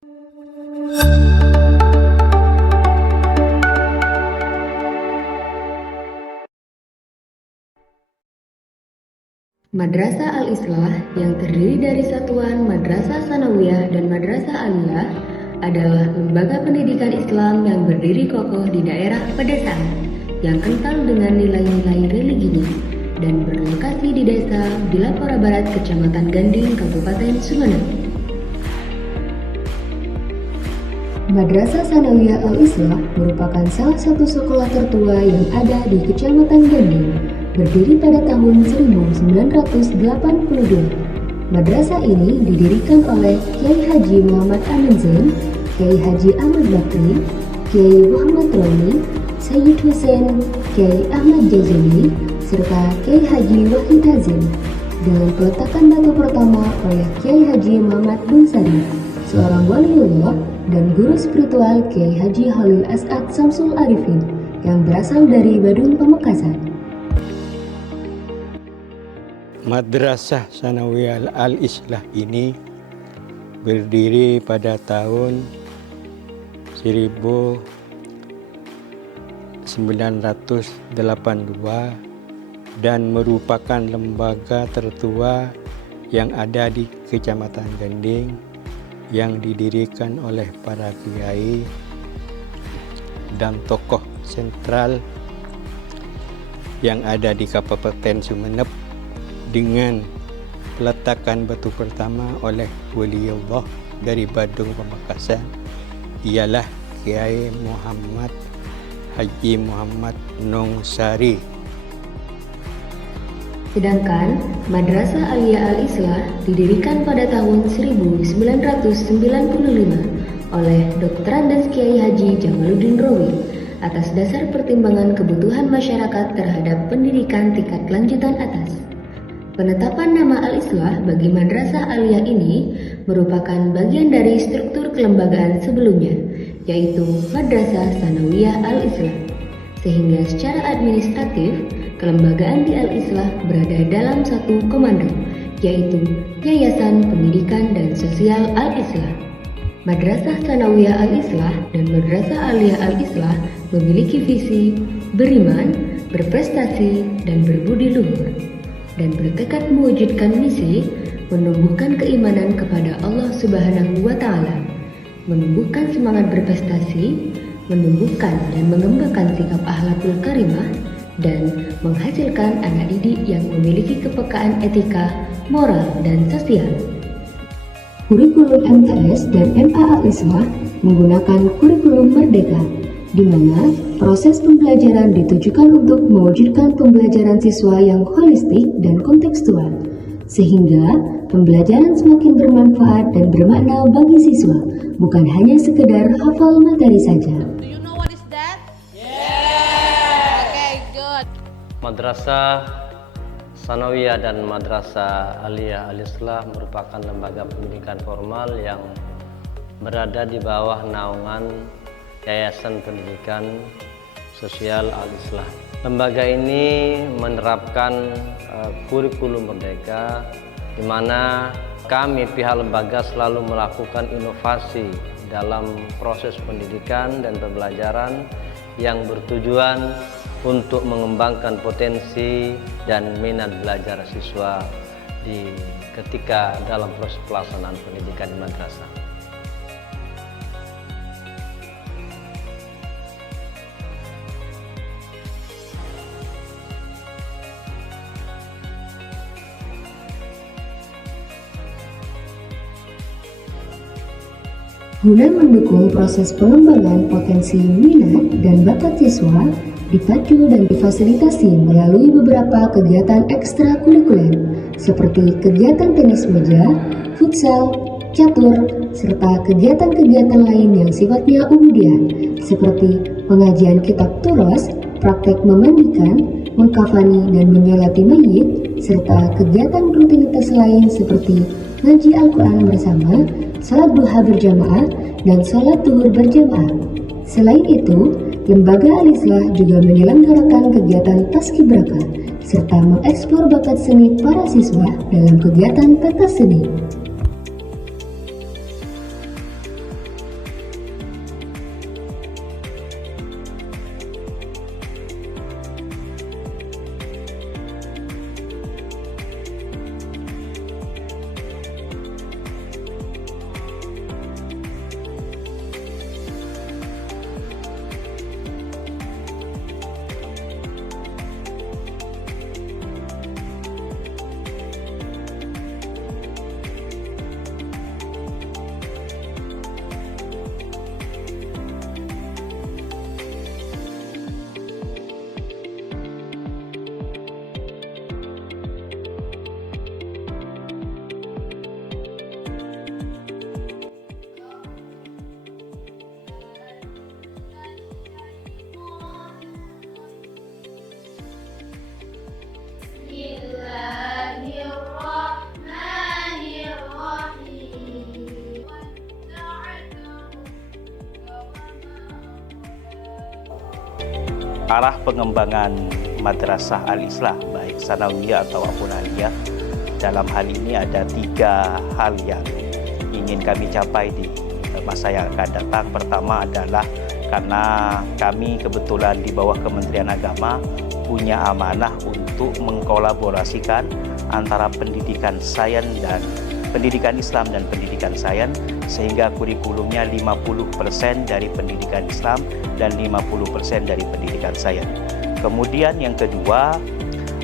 Madrasah Al-Islah yang terdiri dari satuan Madrasah Sanawiyah dan Madrasah Aliyah adalah lembaga pendidikan Islam yang berdiri kokoh di daerah pedesaan yang kental dengan nilai-nilai religinya dan berlokasi di desa Bilapora Barat, Kecamatan Ganding, Kabupaten Sumeneb. Madrasah Sanawiyah Al-Islah merupakan salah satu sekolah tertua yang ada di Kecamatan Ganding, berdiri pada tahun 1982. Madrasah ini didirikan oleh Kiai Haji Muhammad Amin Zain, Kiai Haji Ahmad Bakri, Kiai Muhammad Roni, Sayyid Hussein, Kiai Ahmad Jazuli, serta Kiai Haji Wahid Hazim, dengan peletakan batu pertama oleh Kiai Haji Muhammad Bunsari, seorang waliullah dan guru spiritual Kiai Haji Khalil As'ad Samsul Arifin yang berasal dari Badung Pamekasan. Madrasah Sanawiyah Al-Islah ini berdiri pada tahun 1982 dan merupakan lembaga tertua yang ada di Kecamatan Ganding yang didirikan oleh para kiai dan tokoh sentral yang ada di Kabupaten Sumeneb, dengan peletakan batu pertama oleh waliullah dari Badung Pamekasan ialah Kiai Muhammad Haji Muhammad Nungsari. Sedangkan Madrasah Aliyah Al-Islah didirikan pada tahun 1995 oleh Dr. Andes Kiai Haji Jamaluddin Rowi atas dasar pertimbangan kebutuhan masyarakat terhadap pendidikan tingkat lanjutan atas. Penetapan nama Al-Islah bagi Madrasah Aliyah ini merupakan bagian dari struktur kelembagaan sebelumnya, yaitu Madrasah Sanawiyah Al-Islah, sehingga secara administratif kelembagaan di Al-Islah berada dalam satu komando, yaitu Yayasan Pendidikan dan Sosial Al-Islah. Madrasah Sanawiyah Al-Islah dan Madrasah Aliyah Al-Islah memiliki visi beriman, berprestasi, dan berbudi luhur, dan bertekad mewujudkan misi menumbuhkan keimanan kepada Allah Subhanahu wa Ta'ala, menumbuhkan semangat berprestasi, menumbuhkan dan mengembangkan sikap akhlakul karimah, dan menghasilkan anak didik yang memiliki kepekaan etika, moral, dan sosial. Kurikulum MTS dan MA Al-Islah menggunakan kurikulum Merdeka, di mana proses pembelajaran ditujukan untuk mewujudkan pembelajaran siswa yang holistik dan kontekstual, sehingga pembelajaran semakin bermanfaat dan bermakna bagi siswa, bukan hanya sekedar hafal materi saja. Do you know what is that? Yeah! Okay, good. Madrasah Sanawiyah dan Madrasah Aliyah Al-Islah merupakan lembaga pendidikan formal yang berada di bawah naungan Yayasan Pendidikan Sosial Al-Islah. Lembaga ini menerapkan kurikulum merdeka, di mana kami pihak lembaga selalu melakukan inovasi dalam proses pendidikan dan pembelajaran yang bertujuan untuk mengembangkan potensi dan minat belajar siswa ketika dalam proses pelaksanaan pendidikan di madrasah. Guna mendukung proses pengembangan potensi minat dan bakat siswa, dipacu dan difasilitasi melalui beberapa kegiatan ekstrakurikuler seperti kegiatan tenis meja, futsal, catur, serta kegiatan-kegiatan lain yang sifatnya umudiah seperti pengajian kitab turos, praktek memandikan, mengkafani dan menyolati mayit, serta kegiatan rutinitas lain seperti ngaji Al-Quran bersama, salat duha berjamaah, dan salat zuhur berjamaah. Selain itu, Lembaga Al-Islah juga menyelenggarakan kegiatan paskibraka serta mengeksplor bakat seni para siswa dalam kegiatan pentas seni. arah pengembangan Madrasah Al-Islah baik sanawiyah atau aliyah. Dalam hal ini ada 3 hal yang ingin kami capai di masa yang akan datang. Pertama adalah karena kami kebetulan di bawah Kementerian Agama punya amanah untuk mengkolaborasikan antara pendidikan sains dan pendidikan Islam dan pendidikan sains, sehingga kurikulumnya 50% dari pendidikan Islam dan 50% dari pendidikan sains. Kemudian yang kedua,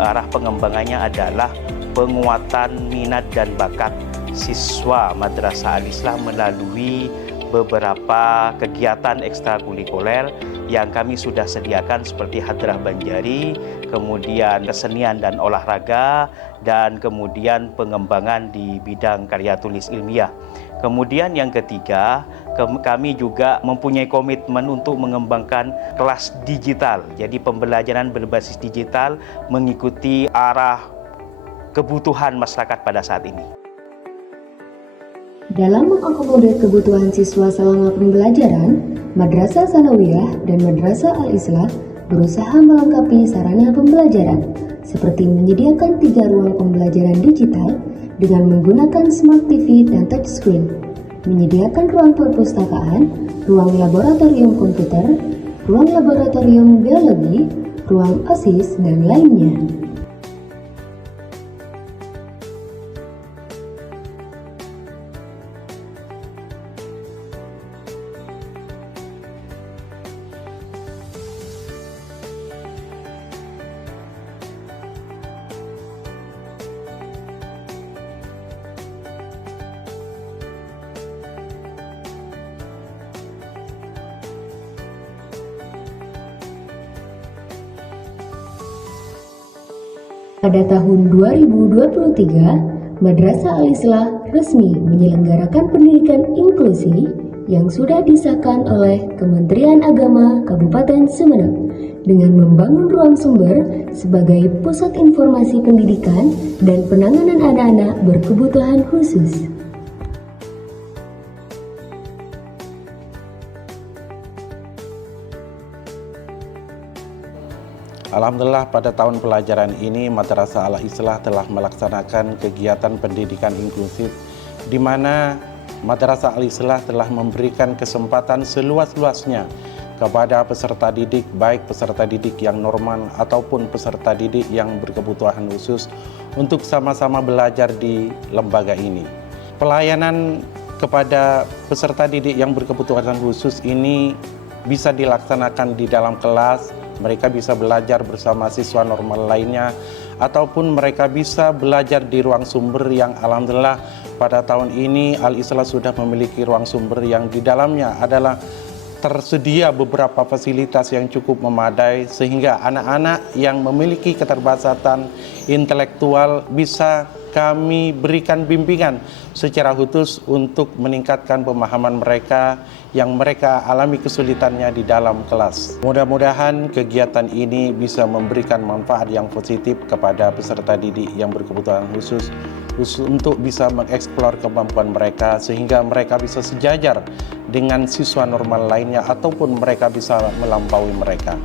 arah pengembangannya adalah penguatan minat dan bakat siswa Madrasah Al-Islah melalui beberapa kegiatan ekstrakurikuler yang kami sudah sediakan seperti Hadrah Banjari, kemudian kesenian dan olahraga, dan kemudian pengembangan di bidang karya tulis ilmiah. Kemudian yang ketiga, kami juga mempunyai komitmen untuk mengembangkan kelas digital. Jadi pembelajaran berbasis digital mengikuti arah kebutuhan masyarakat pada saat ini. Dalam mengakomodir kebutuhan siswa selama pembelajaran, Madrasah Sanawiyah dan Madrasah Al-Islah berusaha melengkapi sarana pembelajaran, seperti menyediakan 3 ruang pembelajaran digital dengan menggunakan Smart TV dan touchscreen, menyediakan ruang perpustakaan, ruang laboratorium komputer, ruang laboratorium biologi, ruang OSIS, dan lainnya. Pada tahun 2023, Madrasah Al-Islah resmi menyelenggarakan pendidikan inklusi yang sudah disahkan oleh Kementerian Agama Kabupaten Sumeneb dengan membangun ruang sumber sebagai pusat informasi pendidikan dan penanganan anak-anak berkebutuhan khusus. Alhamdulillah pada tahun pelajaran ini Madrasah Al-Islah telah melaksanakan kegiatan pendidikan inklusif di mana Madrasah Al-Islah telah memberikan kesempatan seluas-luasnya kepada peserta didik, baik peserta didik yang normal ataupun peserta didik yang berkebutuhan khusus untuk sama-sama belajar di lembaga ini. Pelayanan kepada peserta didik yang berkebutuhan khusus ini bisa dilaksanakan di dalam kelas. Mereka bisa belajar bersama siswa normal lainnya, ataupun mereka bisa belajar di ruang sumber yang alhamdulillah pada tahun ini Al-Islah sudah memiliki ruang sumber yang di dalamnya adalah tersedia beberapa fasilitas yang cukup memadai sehingga anak-anak yang memiliki keterbatasan intelektual bisa kami berikan bimbingan secara khusus untuk meningkatkan pemahaman mereka yang mereka alami kesulitannya di dalam kelas. Mudah-mudahan kegiatan ini bisa memberikan manfaat yang positif kepada peserta didik yang berkebutuhan khusus untuk bisa mengeksplor kemampuan mereka sehingga mereka bisa sejajar dengan siswa normal lainnya ataupun mereka bisa melampaui mereka.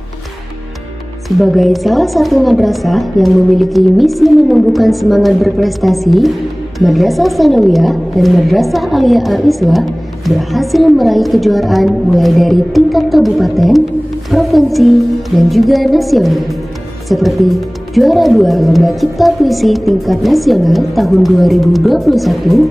Sebagai salah satu madrasah yang memiliki misi menumbuhkan semangat berprestasi, Madrasah Sanawiyah dan Madrasah Aliyah Al-Islah berhasil meraih kejuaraan mulai dari tingkat kabupaten, provinsi, dan juga nasional. Seperti juara 2 Lomba Cipta Puisi tingkat nasional tahun 2021,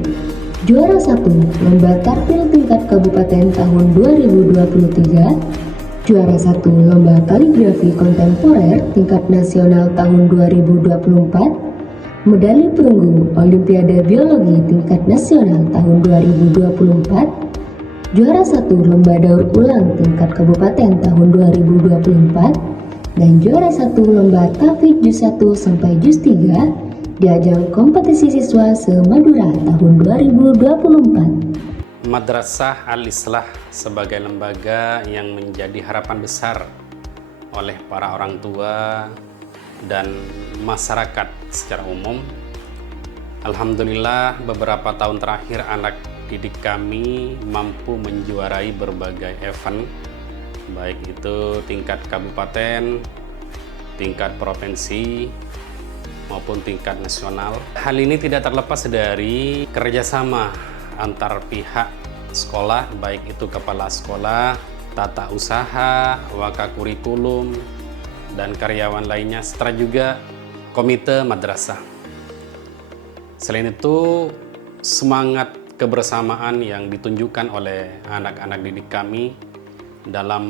juara 1 Lomba Tartil tingkat kabupaten tahun 2023, juara 1 Lomba Kaligrafi Kontemporer tingkat nasional tahun 2024, medali perunggu Olimpiade Biologi tingkat nasional tahun 2024, juara 1 Lomba Daur Ulang tingkat kabupaten tahun 2024, dan juara 1 Lomba Tahfidz Juz 1 sampai Juz 3 di ajang kompetisi siswa se-Madura tahun 2024. Madrasah Al-Islah sebagai lembaga yang menjadi harapan besar oleh para orang tua dan masyarakat secara umum. Alhamdulillah beberapa tahun terakhir anak didik kami mampu menjuarai berbagai event baik itu tingkat kabupaten, tingkat provinsi, maupun tingkat nasional. Hal ini tidak terlepas dari kerjasama antar pihak sekolah, baik itu kepala sekolah, tata usaha, wakakurikulum, dan karyawan lainnya, serta juga komite madrasah. Selain itu, semangat kebersamaan yang ditunjukkan oleh anak-anak didik kami dalam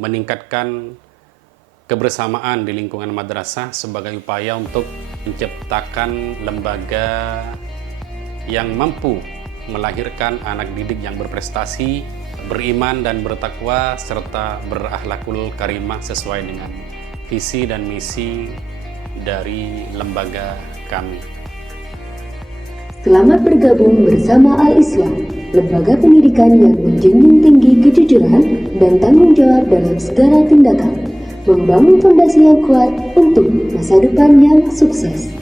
meningkatkan kebersamaan di lingkungan madrasah sebagai upaya untuk menciptakan lembaga yang mampu melahirkan anak didik yang berprestasi, beriman dan bertakwa, serta berakhlakul karimah sesuai dengan visi dan misi dari lembaga kami. Selamat bergabung bersama Al-Islam, lembaga pendidikan yang menjunjung tinggi kejujuran dan tanggung jawab dalam segala tindakan, membangun fondasi yang kuat untuk masa depan yang sukses.